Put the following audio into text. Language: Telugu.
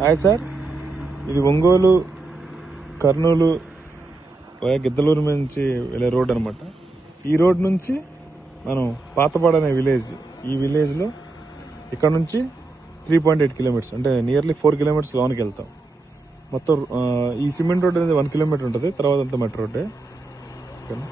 హాయ్ సార్, ఇది ఒంగోలు కర్నూలు గిద్దలూరు నుంచి వెళ్ళే రోడ్ అనమాట. ఈ రోడ్ నుంచి మనం పాతపాడు అనే విలేజ్, ఈ విలేజ్లో ఇక్కడ నుంచి 3.8 కిలోమీటర్స్ అంటే నియర్లీ 4 కిలోమీటర్స్ లోనికి వెళ్తాం. మొత్తం ఈ సిమెంట్ రోడ్ అనేది 1 కిలోమీటర్ ఉంటుంది, తర్వాత అంతా మెట్రో రోడ్డే. ఓకేనా.